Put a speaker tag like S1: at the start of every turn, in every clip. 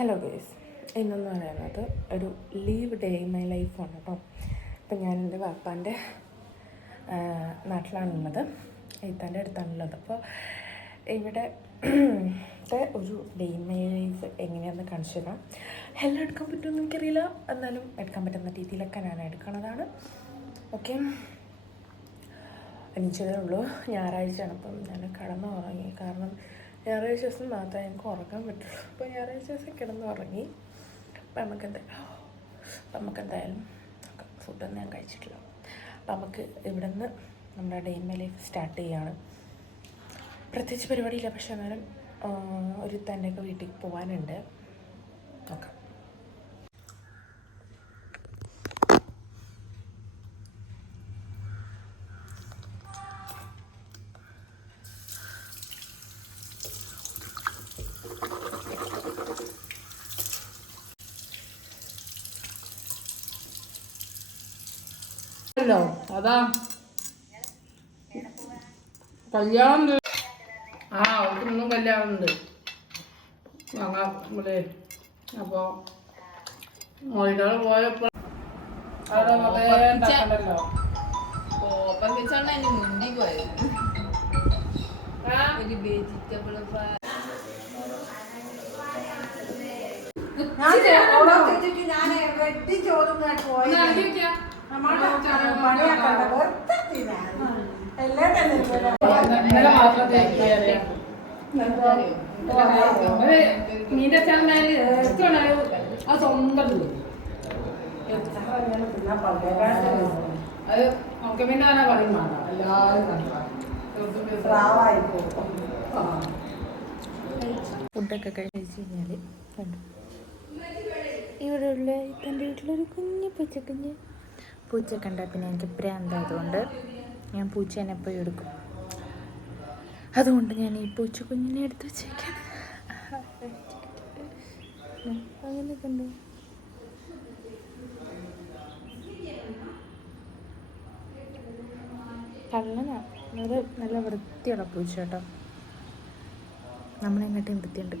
S1: Hello guys ഇന്നെന്ന് പറയുന്നത് ഒരു leave day in my ലൈഫാണ് കേട്ടോ അപ്പം ഞാൻ എന്റെ വാപ്പാന്റെ നാട്ടിലാണുള്ളത്. എഴുത്താന്റെ അടുത്താണുള്ളത്. അപ്പോൾ ഇവിടെ ഒരു ഡേ ഇൻ മൈ ലൈഫ് എങ്ങനെയാണെന്ന് കാണിച്ചു തരാം. എല്ലാം എടുക്കാൻ പറ്റുമെന്ന് എനിക്കറിയില്ല. എന്നാലും എടുക്കാൻ പറ്റുന്ന രീതിയിലൊക്കെ ഞാൻ എടുക്കണതാണ്. ഓക്കെ. എണീച്ചതേ ഉള്ളൂ. ഞായറാഴ്ചയാണ്. അപ്പം ഞാൻ കടന്നു ഉറങ്ങി കാരണം ഞായറാഴ്ച ദിവസം മാത്രമേ എനിക്ക് ഉറങ്ങാൻ പറ്റുള്ളൂ. അപ്പോൾ ഞായറാഴ്ച ദിവസം കിടന്ന് ഉറങ്ങി അപ്പം നമുക്ക് എന്തായാലും അപ്പം നമുക്ക് എന്തായാലും ഫുഡൊന്നും ഞാൻ കഴിച്ചിട്ടില്ല. അപ്പം നമുക്ക് ഇവിടെ നിന്ന് നമ്മുടെ ഡേ ലൈഫ് സ്റ്റാർട്ട് ചെയ്യുകയാണ് പ്രത്യേകിച്ച് പരിപാടിയില്ല. പക്ഷേ എന്നാലും ഒരു തന്നെയൊക്കെ വീട്ടിൽ പോകാനുണ്ട് നോക്കാം
S2: അല്ലോ അതാ. കല്യാണം. ആ അവർക്ക് ഇന്നും കല്യാണം ഉണ്ട് ഞങ്ങൾ ഇവിടെ. അപ്പോൾ മോളികൾ പോയപ്പോൾ അവിടെ കുറേ ഉണ്ടാക്കണ്ടല്ലോ.
S3: ഓപ്പൺ വെച്ചാണ് അതിന് മുന്നിൽ പോയത്.
S2: അത് സ്വന്തം തിന്നും. അത് നമുക്ക് പിന്നെ അങ്ങനെ പറയും വേണ്ട എല്ലാവരും
S1: ഫുഡൊക്കെ കഴിച്ചു കഴിഞ്ഞാൽ കണ്ടു. ഇവിടെയുള്ള തന്റെ വീട്ടിലൊരു കുഞ്ഞു പൂച്ചക്കുഞ്ഞ് പൂച്ച കണ്ടാൽ പിന്നെ എനിക്ക് പ്രാന്തായതുകൊണ്ട് ഞാൻ പൂച്ചേനെ പോയി എടുക്കും. അതുകൊണ്ട് ഞാൻ ഈ പൂച്ച കുഞ്ഞിനെ എടുത്ത് വെച്ചേക്കാം അങ്ങനെയൊക്കെ ഉണ്ട് കള്ളനാ. നല്ല വൃത്തിയുള്ള പൂച്ച കേട്ടോ. നമ്മളെങ്ങോട്ടും വൃത്തിയുണ്ട്.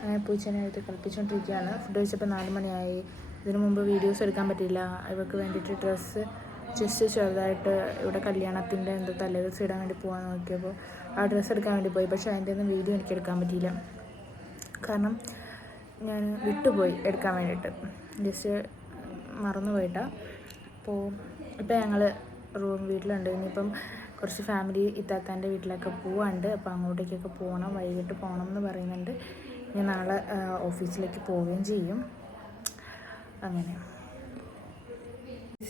S1: അങ്ങനെ എടുത്ത് കളിപ്പിച്ചുകൊണ്ടിരിക്കുകയാണ് ഫുഡ് കഴിച്ചപ്പോൾ നാല് മണിയായി. ഇതിനു മുമ്പ് വീഡിയോസ് എടുക്കാൻ പറ്റിയില്ല. ഇവർക്ക് വേണ്ടിയിട്ട് ഡ്രസ്സ് ജസ്റ്റ് ചെറുതായിട്ട് ഇവിടെ കല്യാണത്തിന്റെ എന്തോ തലേദിവസം ഇടാൻ വേണ്ടി പോകാൻ നോക്കിയപ്പോൾ ആ ഡ്രസ്സ് എടുക്കാൻ വേണ്ടി പോയി. പക്ഷേ അതിന്റെ ഒന്നും വീഡിയോ എനിക്ക് എടുക്കാൻ പറ്റിയില്ല. കാരണം ഞാൻ വിട്ടുപോയി എടുക്കാൻ വേണ്ടിയിട്ട്. ജസ്റ്റ് മറന്നു പോയിട്ടാണ് അപ്പോൾ ഇപ്പോൾ ഞങ്ങൾ റൂം വീട്ടിലുണ്ട്. ഇനിയിപ്പം കുറച്ച് ഫാമിലി ഇത്താത്താന്റെ വീട്ടിലൊക്കെ പോവാണ്ട്. അപ്പോൾ അങ്ങോട്ടേക്കൊക്കെ പോകണം വൈകിട്ട് പോകണം എന്ന് പറയുന്നുണ്ട്. ഞാൻ നാളെ ഓഫീസിലേക്ക് പോവുകയും ചെയ്യും. അങ്ങനെ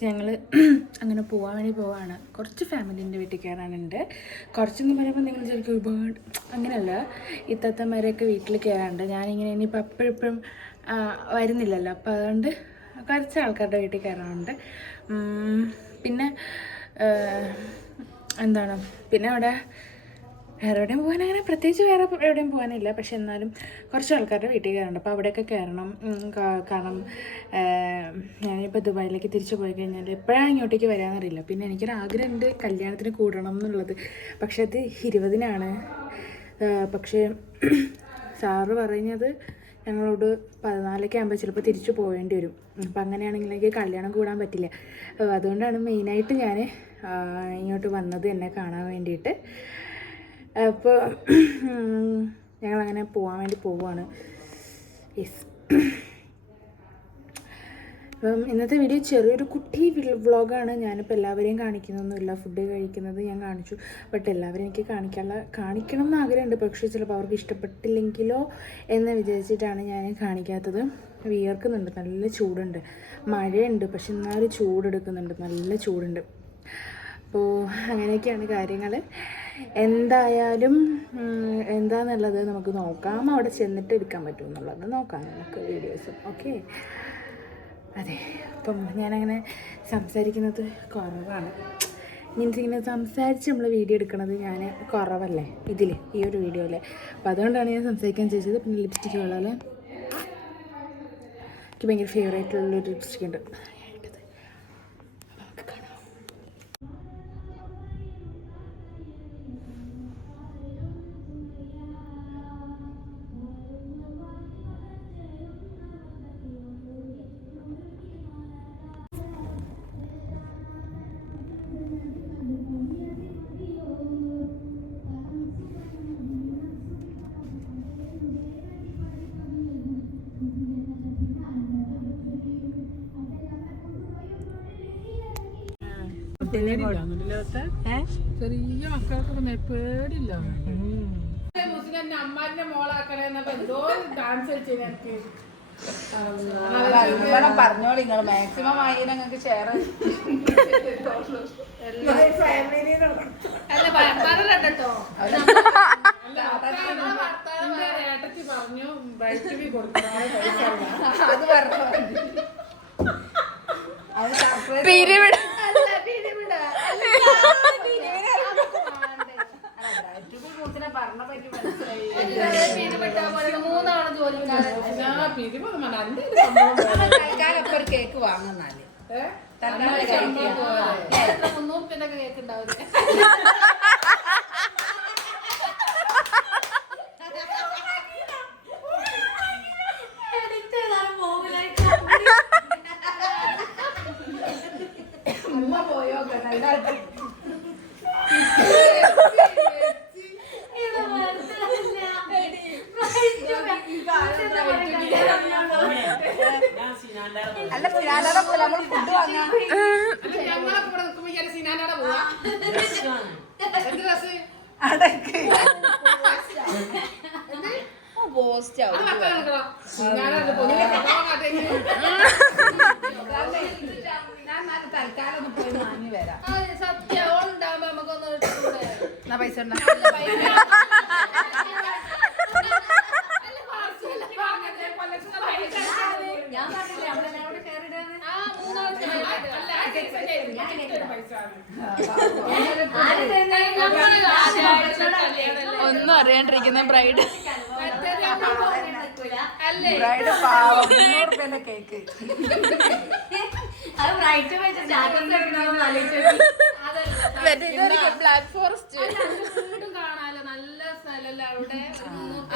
S1: ഞങ്ങൾ അങ്ങനെ പോകാൻ വേണ്ടി പോവാണ്. കുറച്ച് ഫാമിലീന്റെ വീട്ടിൽ കയറാനുണ്ട്. കുറച്ചെന്ന് പറയുമ്പോൾ നിങ്ങൾ ശരിക്കും ഒരുപാട് അങ്ങനെയല്ല. ഇത്തത്തമാരെയൊക്കെ വീട്ടിൽ കയറാനുണ്ട്. ഞാനിങ്ങനെ ഇനിയിപ്പോൾ എപ്പോഴെപ്പോഴും വരുന്നില്ലല്ലോ. അപ്പോൾ അതുകൊണ്ട് കുറച്ച് ആൾക്കാരുടെ വീട്ടിൽ കയറാനുണ്ട്. പിന്നെ എന്താണ്? പിന്നെ അവിടെ വേറെ എവിടെയും പോകാൻ അങ്ങനെ പ്രത്യേകിച്ച് വേറെ എവിടെയും പോകാനില്ല. പക്ഷെ എന്നാലും കുറച്ച് ആൾക്കാരുടെ വീട്ടിൽ കയറണം അപ്പോൾ അവിടെയൊക്കെ കയറണം. കാരണം ഞാനിപ്പോൾ ദുബായിലേക്ക് തിരിച്ചു പോയി കഴിഞ്ഞാൽ എപ്പോഴാണ് ഇങ്ങോട്ടേക്ക് വരാമെന്നറിയില്ല പിന്നെ എനിക്കൊരു ആഗ്രഹമുണ്ട് കല്യാണത്തിന് കൂടണം എന്നുള്ളത്. പക്ഷെ അത് ഇരുപതിനാണ്. പക്ഷേ സാറ് പറഞ്ഞത് ഞങ്ങളോട് പതിനാലൊക്കെ ആകുമ്പോൾ ചിലപ്പോൾ തിരിച്ചു പോകേണ്ടി വരും. അപ്പം അങ്ങനെയാണെങ്കിൽ എനിക്ക് കല്യാണം കൂടാൻ പറ്റില്ല. അതുകൊണ്ടാണ് മെയിനായിട്ട് ഞാൻ ഇങ്ങോട്ട് വന്നത് എന്നെ കാണാൻ വേണ്ടിയിട്ട്. അപ്പോൾ ഞങ്ങളങ്ങനെ പോകാൻ വേണ്ടി പോവുകയാണ് യെസ് അപ്പം ഇന്നത്തെ വീഡിയോ ചെറിയൊരു കുട്ടി വ്ളോഗാണ്. ഞാനിപ്പോൾ എല്ലാവരെയും കാണിക്കുന്നൊന്നുമില്ല. ഫുഡ് കഴിക്കുന്നത് ഞാൻ കാണിച്ചു. ബട്ട് എല്ലാവരും എനിക്ക് കാണിക്കാനുള്ള കാണിക്കണം എന്ന് ആഗ്രഹമുണ്ട് പക്ഷേ ചിലപ്പോൾ അവർക്ക് ഇഷ്ടപ്പെട്ടില്ലെങ്കിലോ എന്ന് വിചാരിച്ചിട്ടാണ് ഞാൻ കാണിക്കാത്തത്. വിയർക്കുന്നുണ്ട്. നല്ല ചൂടുണ്ട്. മഴയുണ്ട്. പക്ഷെ എന്നാലും ചൂടെടുക്കുന്നുണ്ട്. നല്ല ചൂടുണ്ട്. അപ്പോൾ അങ്ങനെയൊക്കെയാണ് കാര്യങ്ങൾ എന്തായാലും എന്താന്നുള്ളത് നമുക്ക് നോക്കാം. അവിടെ ചെന്നിട്ട് എടുക്കാൻ പറ്റും എന്നുള്ളത് നോക്കാം നമുക്ക് വീഡിയോസ് ഓക്കെ അതെ. അപ്പം ഞാനങ്ങനെ സംസാരിക്കുന്നത് കുറവാണ്. മീൻസ് ഇങ്ങനെ സംസാരിച്ച് നമ്മൾ വീഡിയോ എടുക്കുന്നത് ഞാൻ കുറവല്ലേ ഇതിൽ ഈ ഒരു വീഡിയോയിൽ അപ്പോൾ അതുകൊണ്ടാണ് ഞാൻ സംസാരിക്കാൻ ചോദിച്ചത്. പിന്നെ ലിപ്സ്റ്റിക് കളറിൽ എനിക്ക് ഭയങ്കര ഫേവറേറ്റ് ഉള്ളൊരു ലിപ്സ്റ്റിക് ഉണ്ട്.
S4: കുട്ടീനെ
S2: ചെറിയ മക്കൾക്കൊക്കെ പേടില്ല അമ്മാന്റെ മോളാക്കണേന്നപ്പോ എന്തോ ഡാൻസ് കളിച്ചു എനിക്ക്.
S3: പറഞ്ഞോളി നിങ്ങൾ മാക്സിമം ആയി ഞങ്ങൾക്ക് ഷെയർ
S1: അല്ല പറഞ്ഞോ
S2: ഏട്ടത്തി പറഞ്ഞു ബൈക്കിൽ.
S3: അത് പറഞ്ഞു
S1: പിരിവിട മൂന്നാൾ ജോലി.
S3: തൽക്കാലം ഒരു കേക്ക്
S1: വാങ്ങുന്നാൽ മുന്നൂറ് രൂപ കേക്ക് ഉണ്ടാവില്ല
S3: പോയോ തൽക്കാലം ഒന്ന് പോയി വാങ്ങി വരാം
S1: സത്യം നമുക്കൊന്ന്
S3: പൈസ?
S5: ഒന്നും അറിയാണ്ടിരിക്കുന്ന ബ്രൈഡ്
S3: ബ്രൈഡ് പാവം. കേക്ക്.
S4: അത് ബ്രൈറ്റ് വെച്ച് സ്റ്റാറ്റസ് ഇടണമെന്ന് ആലോചിച്ചു
S5: ബ്ലാക്ക് ഫോറസ്റ്റ്.
S1: കാണാലോ? നല്ല സ്ഥലല്ലേ അവിടെ?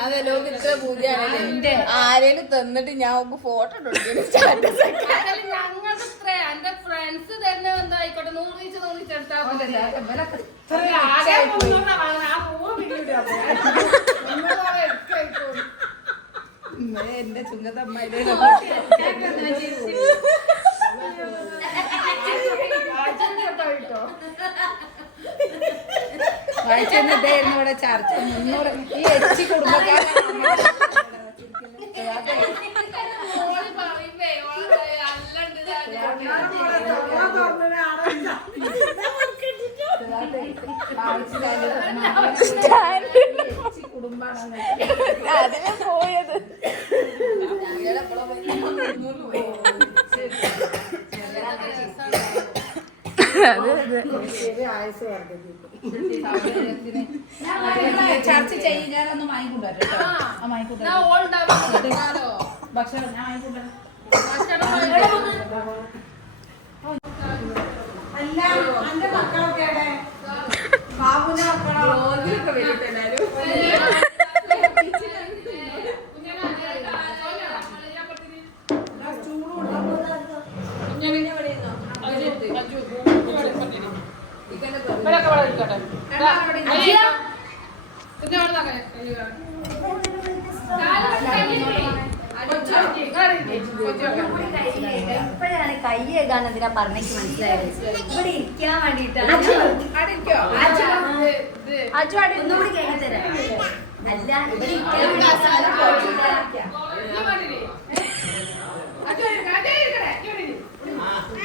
S3: അതെ ലോക ഇത്ര പൂജയാണല്ലേ? ആരേലും തന്നിട്ട് ഞാൻ ഫോട്ടോ സ്റ്റാറ്റസ്
S1: ഞങ്ങൾക്ക് ഇത്ര. എന്റെ ഫ്രണ്ട്സ് തന്നെ എടുത്താൽ മതി.
S2: ആകെ. ആ പൂവ്.
S3: എന്റെ
S2: ചുങ്കത്തമ്മയുടെ.
S3: വായിച്ചെന്നിട്ടായിരുന്നു ഇവിടെ ചർച്ച മുന്നൂറ് ഈ എച്ചി കുടുംബക്കാരാണ്
S1: ഓൾ
S3: കുടുംബാണ്
S5: അതിലെ പോയത്.
S3: ചർച്ച ചെയ്യും. ഞാനൊന്ന് വാങ്ങിക്കൊണ്ടുവരാം ഭക്ഷണം ഞാൻ വാങ്ങിക്കൊണ്ടുവരാം
S4: എപ്പോഴാണ് കൈ കഴുകാൻ എന്തിനാ പറഞ്ഞേക്ക് മനസ്സിലായത്? ഇവിടെ ഇരിക്കാൻ വേണ്ടിട്ടാണ്
S3: അവിടെ ഇരിക്കോ
S4: അജു അവിടെ ഒന്നുകൂടി കഴിഞ്ഞു തരാം. അല്ല ഇവിടെ ഇരിക്കാൻ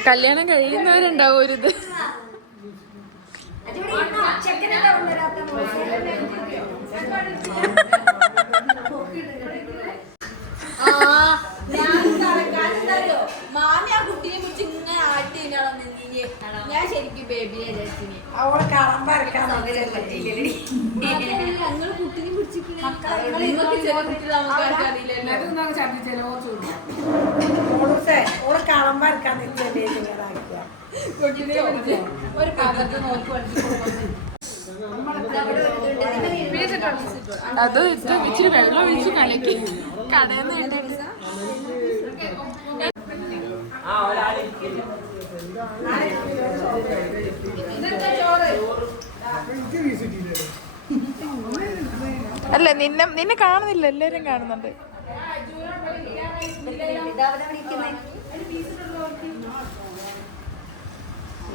S5: കല്യാണം കഴിയുന്നവരുണ്ടാവും ഒരു
S4: അജു ഇവിടെ ഇരുന്നോ? ചെക്കനെന്താ കൊണ്ടുവരാത്ത
S3: മാമി ആ കുട്ടിയെ കുറിച്ച് ഇങ്ങനെ ആട്ടി ഞാൻ ശരിക്കും ബേബിയെ രസിനി
S4: അവളെ കളം
S3: ഞങ്ങൾ കുട്ടിനെ പിടിച്ചിട്ട്
S2: ഛർദ്ദിച്ചല്ലോ, ചൂട്.
S6: ഓൾ കളം നിൽക്കല്ലേ
S3: പിടിച്ച് ഒരു
S5: അത് ഇത് ഇച്ചിരി വെള്ളം ഒഴിച്ച് കലക്കി അല്ല നിന്നെ നിന്നെ കാണുന്നില്ല എല്ലാരും കാണുന്നുണ്ട്.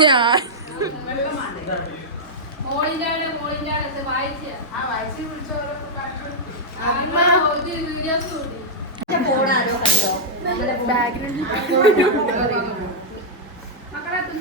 S5: ഞാൻ
S3: നമ്മുടെ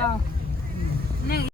S7: Yeah.